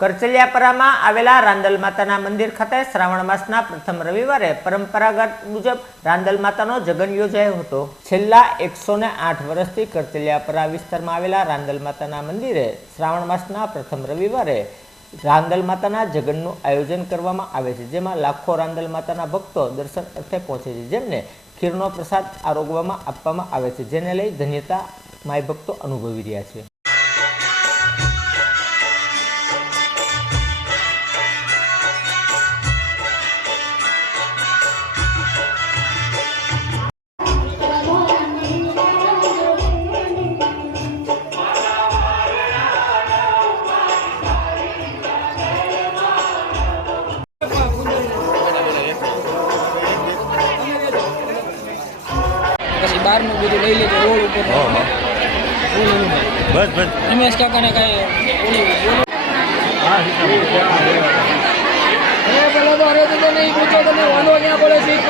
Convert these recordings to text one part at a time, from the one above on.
કરચલિયાપરામાં આવેલા રાંદલ માતાના મંદિર ખાતે શ્રાવણ માસના પ્રથમ રવિવારે પરંપરાગત મુજબ રાંદલ માતાનો જગન યોજાયો હતો. છેલ્લા એકસો ને આઠ વર્ષથી કરચલિયાપરા વિસ્તારમાં આવેલા રાંદલ માતાના મંદિરે શ્રાવણ માસના પ્રથમ રવિવારે રાંદલ માતાના જગનનું આયોજન કરવામાં આવે છે, જેમાં લાખો રાંદલ માતાના ભક્તો દર્શન અર્થે પહોંચે છે, જેમને ખીરનો પ્રસાદ આરોગવામાં આપવામાં આવે છે, જેને લઈ ધન્યતા માય ભક્તો અનુભવી રહ્યા છે. પછી બહારનું બધું લઈ લેજો રોડ ઉપર. બસ બસ. રમેશ કાકાને કાંઈ બોલો. અરે પેલો તો હરે તો નહીં પૂછો તમે વાંધો ક્યાં પડે છે?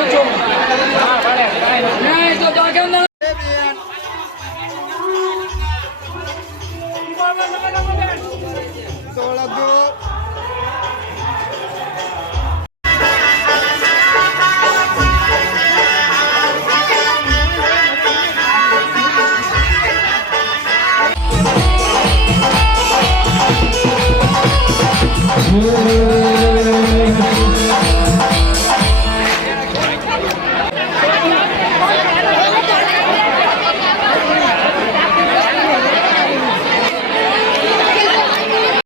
Yeah.